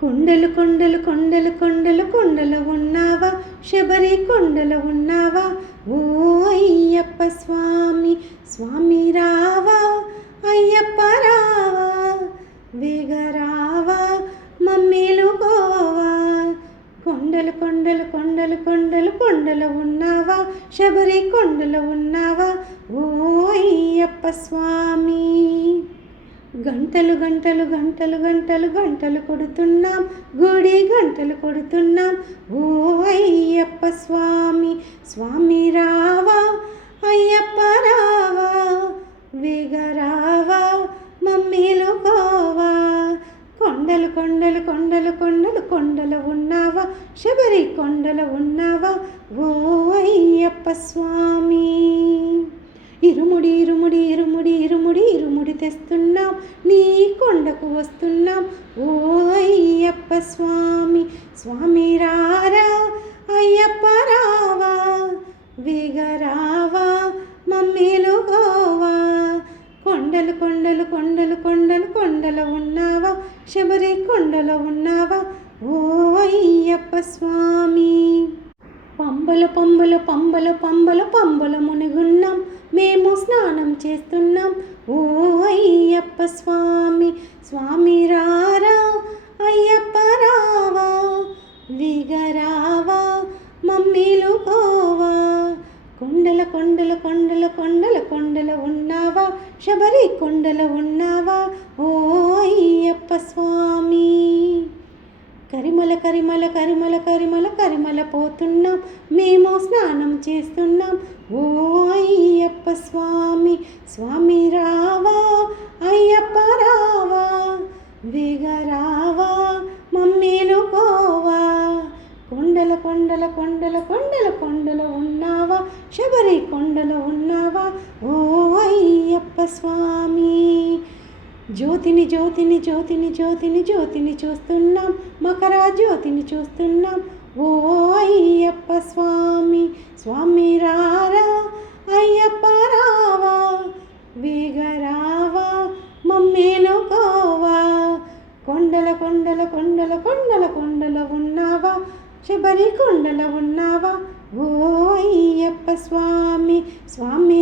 కొండలు కొండలు కొండలు కొండలు కొండలు ఉన్నావా, శబరి కొండలు ఉన్నావా, ఓ అయ్యప్ప స్వామి స్వామి రావా, అయ్యప్ప రావా, వేగరావా, మమ్మేలుకోవా. కొండలు కొండలు కొండలు కొండలు కొండలు ఉన్నావా, శబరి కొండలు ఉన్నావా, ఓ అయ్యప్ప స్వామి. గంటలు గంటలు గంటలు గంటలు గంటలు కొడుతున్నాం, గుడి గంటలు కొడుతున్నాం, ఓ అయ్యప్ప స్వామి స్వామి రావా, అయ్యప్ప రావా, వేగరావా, మమ్మేలుకోవా. కొండలు కొండలు కొండలు కొండలు కొండలు ఉన్నావా, శబరి కొండలు ఉన్నావా, ఓ అయ్యప్ప స్వామి. ఇరుముడి ఇరుముడి ఇరుముడి ఇరుముడి ఇరుముడి తెస్తున్నాం, నీ కొండకు వస్తున్నాం, ఓ అయ్యప్ప స్వామి స్వామి రారా, అయ్యప్ప రావా, వేగరావా, మమ్మేలుకోవా. కొండలు కొండలు కొండలు కొండలు కొండలు ఉన్నావా, శబరి కొండలు ఉన్నావా, ఓ అయ్యప్ప స్వామి. పంబల పంబల పంబల పంబల పంబల మునిగున్నాం, మేము స్నానం చేస్తున్నాం, ఓ అయ్యప్ప స్వామి స్వామి రారా, అయ్యప్ప రావా, వేగరావా, మమ్మేలుకోవా. కొండల కొండల కొండల కొండల కొండల ఉన్నావా, శబరి కొండల ఉన్నావా, ఓ అయ్యప్ప స్వామి. కరిమల కరిమల కరిమల కరిమల కరిమల పోతున్నాం, మేము స్నానం చేస్తున్నాం, ఓ అయ్యప్ప స్వామి స్వామి రావా, అయ్యప్ప రావా, వేగరావా, మమ్మేలుకోవా. కొండల కొండల కొండల కొండల కొండల ఉన్నావా, శబరి కొండల ఉన్నావా, ఓ అయ్యప్ప స్వామి. జ్యోతిని జ్యోతిని జ్యోతిని జ్యోతిని జ్యోతిని చూస్తున్నాం, మకర జ్యోతిని చూస్తున్నాం, ఓ అయ్యప్ప స్వామి స్వామి రారా, అయ్యప్ప రావా, వేగరావా, మమ్మేలుకోవా. కొండల కొండల కొండల కొండల కొండల ఉన్నావా, శబరి కొండల ఉన్నావా, ఓ అయ్యప్ప స్వామి స్వామి